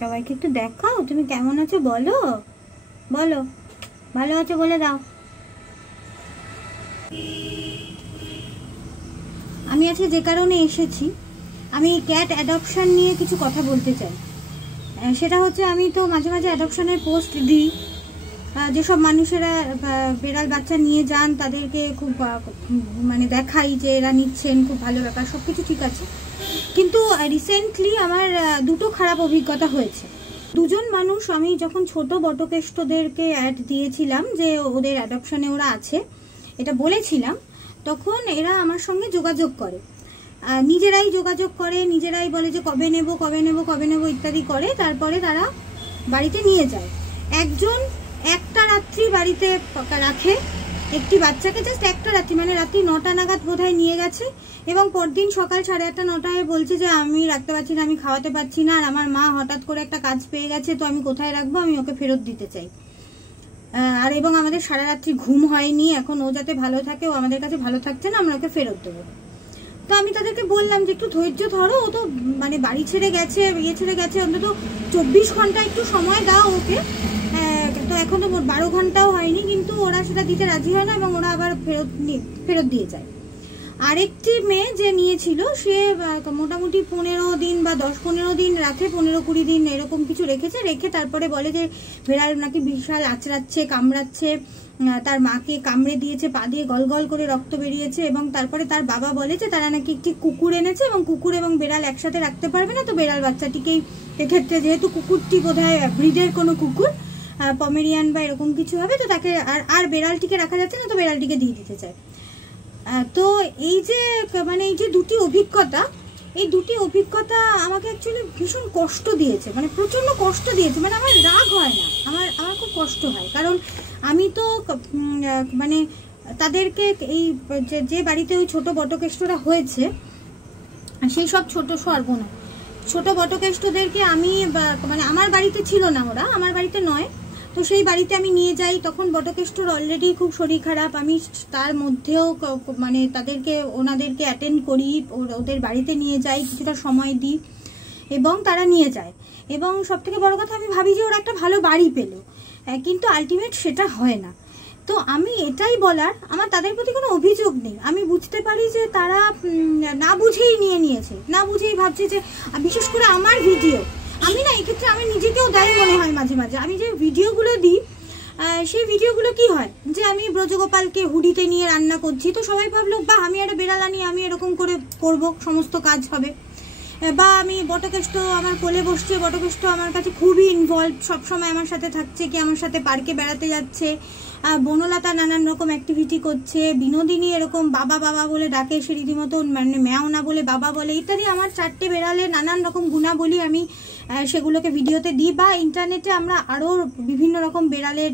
সবাইকে একটু দেখাও তুমি কেমন আছো, বলো বলো, ভালো আছো বলে দাও। আমি আজকে যে কারণে এসেছি, আমি ক্যাট অ্যাডপশন নিয়ে কিছু কথা বলতে চাই। সেটা হচ্ছে, আমি তো মাঝে মাঝে অ্যাডপশনের পোস্ট দিই, যেসব মানুষেরা বেড়াল বাচ্চা নিয়ে যান তাদেরকে খুব মানে দেখাই যে এরা নিচ্ছেন, খুব ভালো ব্যাপার, সব কিছু ঠিক আছে। কিন্তু রিসেন্টলি আমার দুটো খারাপ অভিজ্ঞতা হয়েছে। দুজন মানুষ, আমি যখন ছোট বটকেষ্টদেরকে অ্যাড দিয়েছিলাম যে ওদের অ্যাডপশনে ওরা আছে, এটা বলেছিলাম, তখন এরা আমার সঙ্গে যোগাযোগ করে, নিজেরাই যোগাযোগ করে, নিজেরাই বলে যে কবে নেব কবে নেব কবে নেব ইত্যাদি করে, তারপরে তারা বাড়িতে নিয়ে যায়। একজন একটা রাত্রি বাড়িতে রাখে একটি বাচ্চাকে, জাস্ট একটা রাত্রি, মানে রাত্রি 9টা নাগাদ বোধহয় নিয়ে গেছে, এবং পরদিন সকাল 8:30 9টায় বলছে যে আমি রাখতে পারছি না, আমি খাওয়াতে পারছি না, আর আমার মা হঠাৎ করে একটা কাজ পেয়ে গেছে, তো আমি কোথায় রাখবো, আমি ওকে ফেরত দিতে চাই। আর এবং আমাদের সারা রাত্রি ঘুম হয়নি, এখন ও যাতে ভালো থাকে, ও আমাদের কাছে ভালো থাকছে না, আমরা ওকে ফেরত দেবো। তো আমি তাদেরকে বললাম যে একটু ধৈর্য ধরো, ও তো মানে বাড়ি ছেড়ে গেছে, ইয়ে ছেড়ে গেছে, অন্তত 24 ঘন্টা একটু সময় দাও ওকে। তো এখন তো 12 ঘন্টাও হয়নি, কিন্তু ওরা সেটা দিতে রাজি হয় না, এবং ওরা আবার ফেরত দিয়ে যায়। আরেকটি মেয়ে যে নিয়েছিল, সে মোটামুটি 15 দিন বা 10-15 দিন রাখে, 15-20 দিন এরকম কিছু রেখেছে, রেখে তারপরে বলে যে বেড়াল নাকি বিশাল আঁচড়াচ্ছে, কামড়াচ্ছে, তার মাকে কামড়ে দিয়েছে, পা দিয়ে গল গল করে রক্ত বেরিয়েছে, এবং তারপরে তার বাবা বলে যে তারা নাকি একটি কুকুর এনেছে, এবং কুকুর এবং বেড়াল একসাথে রাখতে পারবে না, তো বেড়াল বাচ্চাটিকেই এক্ষেত্রে, যেহেতু কুকুরটি বোধহয় ব্রিডের কোনো কুকুর, পমেরিয়ান বা এরকম কিছু হবে, তো তাকে আর বেড়ালটিকে রাখা যাচ্ছে না, তো বেড়ালটিকে দিয়ে দিতে চায়। তো এই যে মানে এই যে দুটি অভিজ্ঞতা, এই দুটি অভিজ্ঞতা আমাকে অ্যাকচুয়ালি ভীষণ কষ্ট দিয়েছে, মানে প্রচন্ড কষ্ট দিয়েছে। মানে আমার রাগ হয় না, আমার খুব কষ্ট হয়, কারণ আমি তো মানে তাদেরকে এই যে বাড়িতে ওই ছোট বটকেষ্টরা হয়েছে, সেই সব ছোট বটকেষ্টদেরকে আমি মানে আমার বাড়িতে ছিল না, ওরা আমার বাড়িতে নয়, তো সেই বাড়িতে আমি নিয়ে যাই। তখন বটকেষ্টর অলরেডি খুব শরীর খারাপ, আমি তার মধ্যেও মানে ওনাদেরকে অ্যাটেন্ড করি, ওদের বাড়িতে নিয়ে যাই, কিছুটা সময় দিই, এবং তারা নিয়ে যায়। এবং সব থেকে বড় কথা, আমি ভাবি যে ওরা একটা ভালো বাড়ি পেলো, কিন্তু আলটিমেট সেটা হয় না। তো আমি এটাই বলার, আমার তাদের প্রতি কোনো অভিযোগ নেই, আমি বুঝতে পারি যে তারা না বুঝেই নিয়েছে, না বুঝেই ভাবছে যে, বিশেষ করে আমার ভিডিও, আমি না এক্ষেত্রে আমি নিজেকেও দায়ী মনে হয় মাঝে মাঝে। আমি যে ভিডিওগুলো দিই, সেই ভিডিওগুলো কি হয় যে আমি ব্রজগোপালকে হুডিতে নিয়ে রান্না করছি, তো সবাই ভাবলো বা আমি একটা বেড়াল আনি, আমি এরকম করে করবো, সমস্ত কাজ হবে। বা আমি বটকেষ্ট আমার কোলে বসছে, বটকেষ্ট আমার কাছে খুবই ইনভলভ, সবসময় আমার সাথে থাকছে, কি আমার সাথে পার্কে বেড়াতে যাচ্ছে, বনলতা নানান রকম অ্যাক্টিভিটি করছে, বিনোদিনী এরকম বাবা বাবা বলে ডাকে, সে রীতিমতো মানে ম্যাও না বলে বাবা বলে, ইত্যাদি। আমার 4টে বেড়ালে নানান রকম গুণাবলী আমি সেগুলোকে ভিডিওতে দিই, বা ইন্টারনেটে আমরা আরও বিভিন্ন রকম বেড়ালের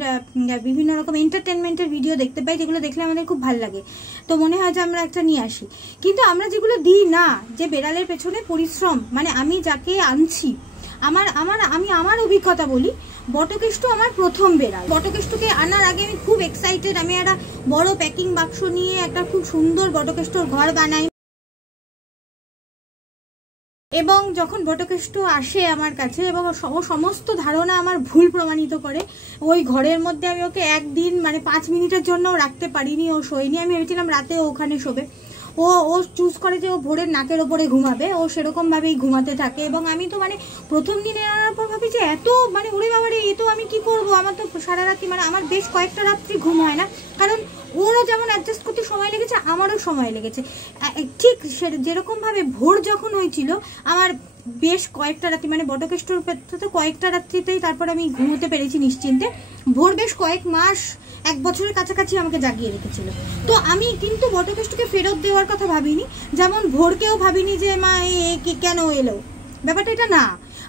বিভিন্ন রকম এন্টারটেনমেন্টের ভিডিও দেখতে পাই, যেগুলো দেখলে আমাদের খুব ভালো লাগে, তো মনে হয় যে আমরা একটা নিয়ে আসি। কিন্তু আমরা যেগুলো দিই না, যে বেড়ালের পেছনে পরিশ্রম, মানে আমি যাকে আনছি, আমি আমার অভিজ্ঞতা বলি, বটকেষ্ট আমার প্রথম বেড়াল। বটকেষ্টকে আনার আগে আমি খুব এক্সাইটেড, আমি একটা বড় প্যাকিং বাক্স নিয়ে একটা খুব সুন্দর বটকেষ্টর ঘর বানাই, এবং যখন বটকেষ্ট আসে আমার কাছে, এবং সমস্ত ধারণা আমার ভুল প্রমাণিত করে, ওই ঘরের মধ্যে আমি ওকে একদিন মানে 5 মিনিটের জন্য রাখতে পারিনি, ও শোয়নি। আমি ভেবেছিলাম রাতে ওখানে শোবে, ও চুজ করে যে ও ভোরের নাকের ওপরে ঘুমাবে, ও সেরকম ভাবেই ঘুমাতে থাকে। এবং আমি তো মানে প্রথম দিনে আনার পর ভাবি যে এত মানে ওরে বাবারে, এ তো আমি কি করবো, আমার তো সারা রাত্রি, মানে আমার বেশ কয়েকটা রাত্রি ঘুম হয় না, কারণ ওরও যেমন অ্যাডজাস্ট করতে সময় লেগেছে, আমারও সময় লেগেছে। ঠিক যেরকম ভাবে ভোর যখন হয়েছিল, আমার বেশ কয়েকটা রাত্রি, মানে বটকেষ্টর ক্ষেত্রে কয়েকটা রাত্রিতেই তারপর আমি ঘুমোতে পেরেছি নিশ্চিন্তে। ভোর বেশ কয়েক মাস, 1 বছরের কাছাকাছি আমাকে জাগিয়ে রেখেছিল। তো আমি কিন্তু বটকেষ্টকে ফেরত দেওয়ার কথা ভাবিনি, যেমন ভোরকেও ভাবিনি যে মা কেন এলো, ব্যাপারটা এটা না।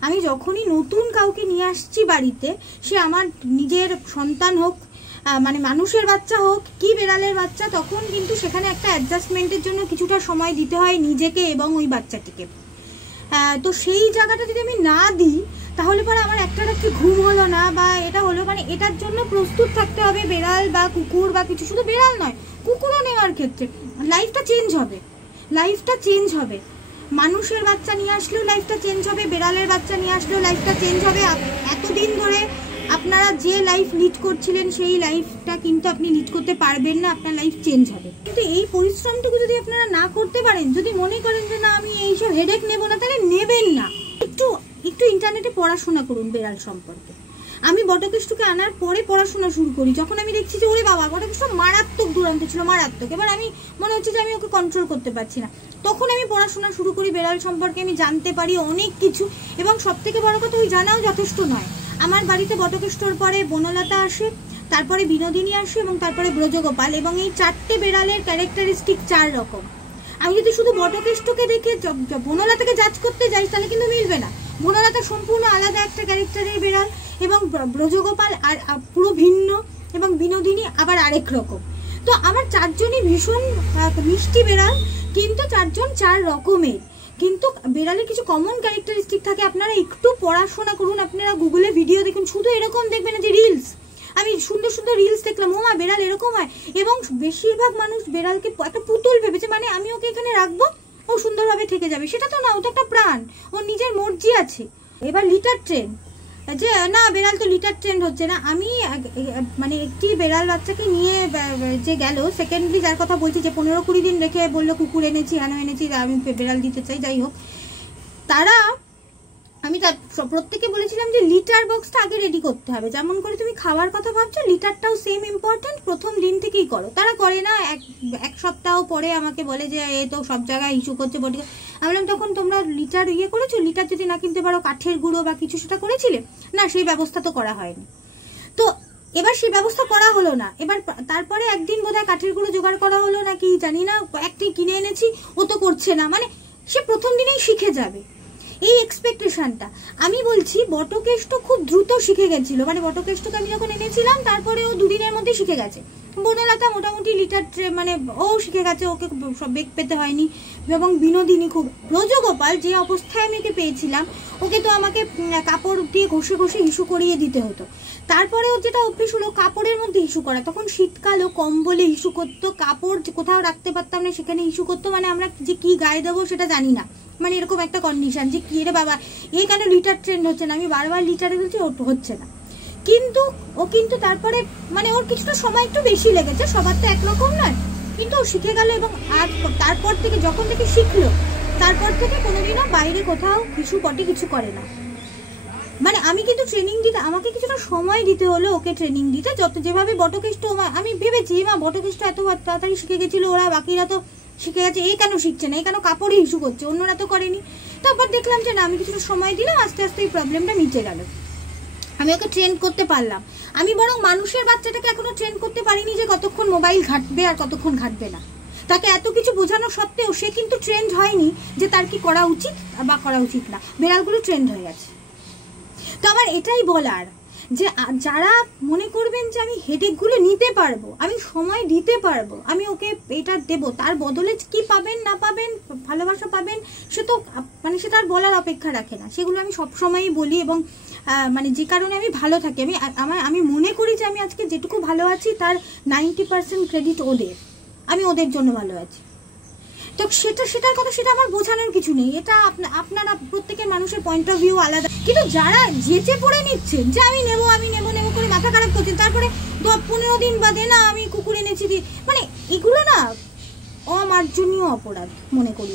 আমি যখনই নতুন কাউকে নিয়ে আসছি বাড়িতে, সে আমার নিজের সন্তান হোক, মানে মানুষের বাচ্চা হোক কি বেড়ালের বাচ্চা, তখন কিন্তু সেখানে একটা অ্যাডজাস্টমেন্টের জন্য কিছুটা সময় দিতে হয় নিজেকে এবং ওই বাচ্চাটিকে। তো সেই জায়গাটা যদি আমি না দিই, তাহলে পরে আমার একটা রাত্রি ঘুম হলো না, বা এটা হলো, মানে এটার জন্য প্রস্তুত থাকতে হবে। বেড়াল বা কুকুর বা কিছু, শুধু বেড়াল নয়, কুকুরও নেওয়ার ক্ষেত্রে লাইফটা চেঞ্জ হবে। মানুষের বাচ্চা নিয়ে আসলেও লাইফটা চেঞ্জ হবে, বেড়ালের বাচ্চা নিয়ে আসলেও লাইফটা চেঞ্জ হবে। এতদিন ধরে আপনারা যে লাইফ লিড করছিলেন সেই লাইফটা কিন্তু আপনি লিড করতে পারবেন না, আপনার লাইফ চেঞ্জ হবে। কিন্তু এই পরিশ্রমটুকু যদি আপনারা না করতে পারেন, যদি মনে করেন যে না আমি এইসব হেডেক নেব না, তাহলে নেবেন না। একটু ইন্টারনেটে পড়াশোনা করুন বেড়াল সম্পর্কে। আমি বটকেষ্টকে আনার পরে পড়াশোনা শুরু করি, যখন আমি দেখছি যে ওরে বাবা বটকেষ্ট মারাত্মক দুরন্ত ছিল, মারাত্মক। এবার আমি মনে হচ্ছে যে আমি ওকে কন্ট্রোল করতে পারছি না, তখন আমি পড়াশোনা শুরু করি বেড়াল সম্পর্কে। আমি জানতে পারি অনেক কিছু, এবং সব থেকে বড় কথা ওই জানাও যথেষ্ট নয়। আমার বাড়িতে বটকেষ্টর পরে বনলতা আসে, তারপরে বিনোদিনী আসে, এবং তারপরে ব্রজগোপাল, এবং এই 4টে বেড়ালের ক্যারেক্টারিস্টিক 4 রকম। আমি যদি শুধু বটকেষ্টকে দেখে বনলতাকে জাজ করতে যাই তাহলে কিন্তু মিলবে না। বনলতা সম্পূর্ণ আলাদা একটা ক্যারেক্টারের বেড়াল, এবং ব্রজগোপাল আর পুরো ভিন্ন, এবং বিনোদিনী আবার আরেক রকম। তো আমার 4জনই ভীষণ মিষ্টি বেড়াল, কিন্তু 4জন 4 রকমের। কিন্তু বেড়ালের কিছু কমন ক্যারেক্টারিস্টিক থাকে। আপনারা একটু পড়াশোনা করুন, আপনারা গুগলে ভিডিও দেখুন, শুধু এরকম দেখবেন না যে রিলস। আমি সুন্দর সুন্দর রিলস দেখলাম, ও মা বেড়াল এরকম হয়। এবং বেশিরভাগ মানুষ বেড়ালকে একটা পুতুল ভেবেছে, মানে আমি ওকে এখানে রাখবো, ও সুন্দরভাবে থেকে যাবে। সেটা তো না, ও তো একটা প্রাণ, ওর নিজের মর্জি আছে। এবার লিটার ট্রেন্ড, যে না বেড়াল তো লিটার ট্রেন্ড হচ্ছে না। আমি মানে একটি বেড়াল বাচ্চাকে নিয়ে যে গেল, সেকেন্ডলি যার কথা বলছি, যে 15-20 দিন রেখে বললো কুকুর এনেছি, হেন এনেছি, আমি বেড়াল দিতে চাই, যাই হোক, তারা আমি তার প্রত্যেকে বলেছিলাম যে লিটার বক্সটা আগে রেডি করতে হবে। যেমন করে তুমি খাওয়ার কথা ভাবছো, লিটারটাও সেম ইম্পর্টেন্ট, প্রথম দিন থেকেই করো। তারা করে না, এক সপ্তাহ পরে আমাকে বলে যে এ তো সব জায়গায় ইস্যু করছে বডি। আমি বললাম তখন তোমরা লিটার করেছো, লিটার যদি না কিনতে পারো কাঠের গুঁড়ো বা কিছু সেটা করেছিলে না, সেই ব্যবস্থা তো করা হয়নি। তো এবার সেই ব্যবস্থা করা হলো না। এবার তারপরে একদিন বোধহয় কাঠের গুঁড়ো জোগাড় করা হলো নাকি জানি না, একটি কিনে এনেছি, ও তো করছে না, মানে সে প্রথম দিনেই শিখে যাবে, এই এক্সপেকটেশনটা। আমি বলছি বটকেষ্ট খুব দ্রুত শিখে গেছিল, মানে বটকেষ্টকে আমি যখন এনেছিলাম তারপরে ও 2 দিনের মধ্যে শিখে গেছে। বনলতা মোটামুটি লিটার মানে ও শিখে গেছে, ওকে সব বেগ পেতে হয়নি। এবং বিনোদিনী খুব। ব্রজগোপাল যে অবস্থায় আমি ওকে পেয়েছিলাম, ওকে তো আমাকে কাপড় দিয়ে ঘষে ঘষে ইস্যু করিয়ে দিতে হতো। তারপরে ওর যেটা অভ্যেস হলো কাপড়ের মধ্যে ইস্যু করা। তখন শীতকাল, ও কম্বলে ইস্যু করতো, কাপড় কোথাও রাখতে পারতাম না সেখানে ইস্যু করতো, মানে আমরা যে কি গায়ে দেবো সেটা জানি না, মানে এরকম একটা কন্ডিশন যে কি রে বাবা এই কেন লিটার ট্রেন্ড হচ্ছে না। আমি বারবার লিটারে বলছি, ও হচ্ছে না। কিন্তু তারপরে মানে ওর কিছুটা সময় একটু বেশি লেগেছে, সবার তো একরকম নয়, কিন্তু ও শিখে গেল। এবং আর তারপর থেকে যখন থেকে শিখলো, তারপর থেকে কোনোদিনও বাইরে কোথাও কিছু পটে কিছু করে না। মানে আমি কিন্তু ট্রেনিং দিতে, আমাকে কিছুটা সময় দিতে হলো ওকে ট্রেনিং দিতে। যেভাবে বটকেষ্ট, আমি ভেবেছি মা বটকেষ্ট এত তাড়াতাড়ি শিখে গেছিল, ওরা বাকিরা তো শিখে গেছে, এই কেন শিখছে না, এই কেন কাপড়ে ইস্যু করছে, অন্যরা তো করেনি। তারপর দেখলাম যে না, আমি কিছুটা সময় দিলাম, আস্তে আস্তে এই প্রবলেমটা মিটে গেল, আমি ওকে ট্রেন করতে পারলাম। আমি বরং মানুষের বাচ্চাটাকে এখনো ট্রেন করতে পারিনি যে কতক্ষণ মোবাইল ঘাটবে আর কতক্ষণ ঘাটবে না। তাকে এত কিছু বোঝানো সত্ত্বেও সে কিন্তু ট্রেন্ড হয়নি যে তার কি করা উচিত বা করা উচিত না। বেড়ালগুলো ট্রেন্ড হয়ে গেছে। তো আমার এটাই বলার যে যারা মনে করবেন যে আমি হেডেকগুলো নিতে পারবো, আমি সময় দিতে পারবো, আমি ওকে এটা দেবো, তার বদলে কি পাবেন না পাবেন, ভালোবাসা পাবেন, সে তো মানে সে তার বলার অপেক্ষা রাখে না। সেগুলো আমি সবসময়ই বলি, এবং মানে যে কারণে আমি ভালো থাকি। আমি মনে করি যে আমি আজকে যেটুকু ভালো আছি তার 90% ক্রেডিট ওদের, আমি ওদের জন্য ভালো আছি। তো সেটার কথা সেটা আমার বোঝানোর কিছু নেই, এটা আপনারা প্রত্যেকের মানুষের পয়েন্ট অফ ভিউ আলাদা। কিন্তু যারা যেচে পড়ে নিচ্ছেন যে আমি নেবো করে মাথা খারাপ করছেন, তারপরে 15 দিন বাদে না আমি কুকুর এনেছি, মানে এগুলো না অমার্জনীয় অপরাধ মনে করি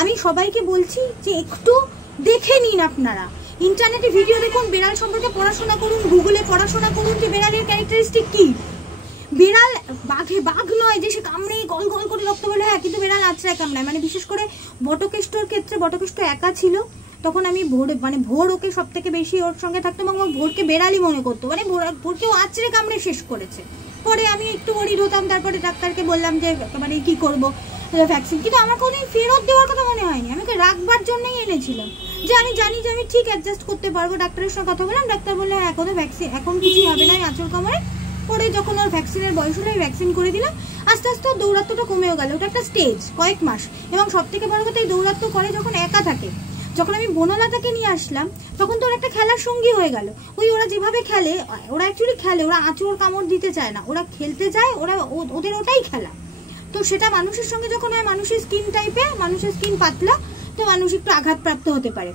আমি সবাইকে বলছি যে একটু দেখে নিন। আপনারা ইন্টারনেটে ভিডিও দেখুন, বেড়াল সম্পর্কে পড়াশোনা করুন, গুগলে পড়াশোনা করুন যে বেড়ালের ক্যারেক্টারিস্টিক কি। বেড়াল বাঘ নয় যে সে কামড়ে গল গল করে রক্ত বলে, হ্যাঁ, কিন্তু বেড়াল আছড়ায় কামড়ায়। মানে বিশেষ করে বটকেষ্টর ক্ষেত্রে, বটকেষ্ট একা ছিল, তখন আমি ভোর ওকে সব থেকে বেশি ওর সঙ্গে থাকতাম, এবং ভোরকে বেড়ালই মনে করতো, মানে ভোরকেও আছড়ে কামড়ে শেষ করেছে। পরে আমি একটু ওরিড হতাম, তারপরে ডাক্তারকে বললাম যে মানে কি করবো, ভ্যাকসিন। কিন্তু আমার কোনোদিন ফেরত দেওয়ার কথা মনে হয়নি, আমি ওকে রাখবার জন্যই এনেছিলাম, যে আমি জানি যে আমি ঠিক অ্যাডজাস্ট করতে পারবো। ডাক্তারের সঙ্গে কথা বললাম, ডাক্তার বললে হ্যাঁ এখনো ভ্যাকসিন, এখন কিছুই হবে না আঁচল কামড়ে। পরে যখন ওর ভ্যাকসিনের বয়স হলো, ভ্যাকসিন করে দিলাম, আস্তে আস্তে ওর দৌরাত্মটা কমেও গেল। ওটা একটা স্টেজ, কয়েক মাস। এবং সব থেকে বড় কথা, এই দৌরাত্ম করে যখন একা থাকে। যখন আমি বনলতাকে নিয়ে আসলাম, তখন তো ওর একটা খেলার সঙ্গী হয়ে গেল। ওরা যেভাবে খেলে, ওরা অ্যাকচুয়ালি খেলে, ওরা আঁচড় কামড় দিতে চায় না, ওরা খেলতে যায়, ওদের ওটাই খেলা। তো সেটা মানুষের সঙ্গে যখন হয়, মানুষের স্কিন টাইপে, মানুষের স্কিন পাতলা, তো মানুষ একটু আঘাতপ্রাপ্ত হতে পারে।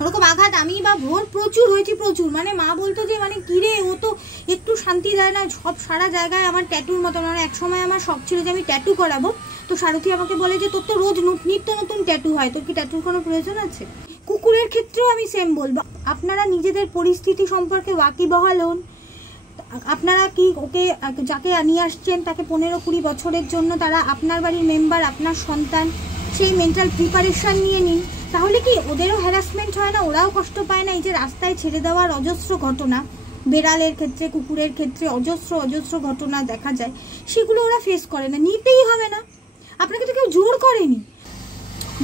ওরকম আঘাত আমি বা ভোর প্রচুর হয়েছি, প্রচুর। মানে মা বলতো যে মানে কিরে ও তো একটু শান্তি দেয় না, সব সারা জায়গায় আমার ট্যাটুর মতো। মানে এক সময় আমার শখ ছিল যে আমি ট্যাটু করাবো, তো সারথী আমাকে বলে যে তোর তো রোজ নিত্য নতুন ট্যাটু হয়, তোর কি ট্যাটুর কোনো প্রয়োজন আছে? কুকুরের ক্ষেত্রেও আমি সেম বলবো, আপনারা নিজেদের পরিস্থিতি সম্পর্কে ওয়াকিবহাল হন। আপনারা কি ওকে যাকে নিয়ে আসছেন তাকে 15-20 বছরের জন্য তারা আপনার বাড়ির মেম্বার, আপনার সন্তান, সেই মেন্টাল প্রিপারেশন নিয়ে নিন। তাহলে কি ওদেরও হ্যারাসমেন্ট হয় না, ওরাও কষ্ট পায় না? এই যে রাস্তায় ছেড়ে দেওয়ার অজস্র ঘটনা, বেড়ালের ক্ষেত্রে, কুকুরের ক্ষেত্রে অজস্র ঘটনা দেখা যায়, সেগুলো ওরা ফেস করে না। নিতেই হবে না, আপনাকে তো কেউ জোর করেনি।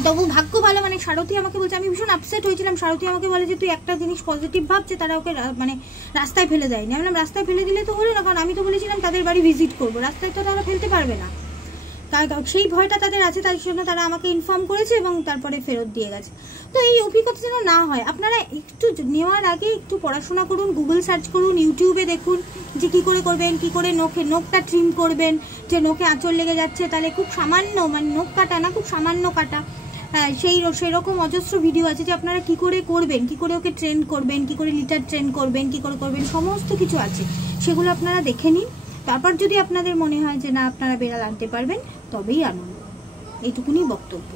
তবু ভাগ্য ভালো, মানে সারথী আমাকে বলছে, আমি ভীষণ আপসেট হয়েছিলাম। সারথী আমাকে বলে যে তুই একটা জিনিস পজিটিভ ভাবছে, তারা ওকে মানে রাস্তায় ফেলে দেয়নি। আমি বললাম রাস্তায় ফেলে দিলে তো হলো না, কারণ আমি তো বলেছিলাম তাদের বাড়ি ভিজিট করবো, রাস্তায় তো তারা ফেলতে পারবে না। সেই ভয়টা তাদের আছে, তার জন্য তারা আমাকে ইনফর্ম করেছে এবং তারপরে ফেরত দিয়ে গেছে। তো এই অভিজ্ঞতা যেন না হয়, আপনারা একটু নেওয়ার আগে একটু পড়াশোনা করুন, গুগল সার্চ করুন, ইউটিউবে দেখুন যে কী করে করবেন, কী করে নোকটা ট্রিম করবেন। যে নোকে আঁচড় লেগে যাচ্ছে, তাহলে খুব সামান্য, মানে নোক কাটা না, খুব সামান্য কাটা, হ্যাঁ সেরকম অজস্র ভিডিও আছে যে আপনারা কি করে করবেন, কি করে ওকে ট্রেন করবেন, কি করে লিটার ট্রেন করবেন, কি করে করবেন, সমস্ত কিছু আছে। সেগুলো আপনারা দেখে নিন। তারপর যদি আপনাদের মনে হয় যে না আপনারা বেড়াল আনতে পারবেন, তবেই আনুন। এইটুকুনি বক্তব্য।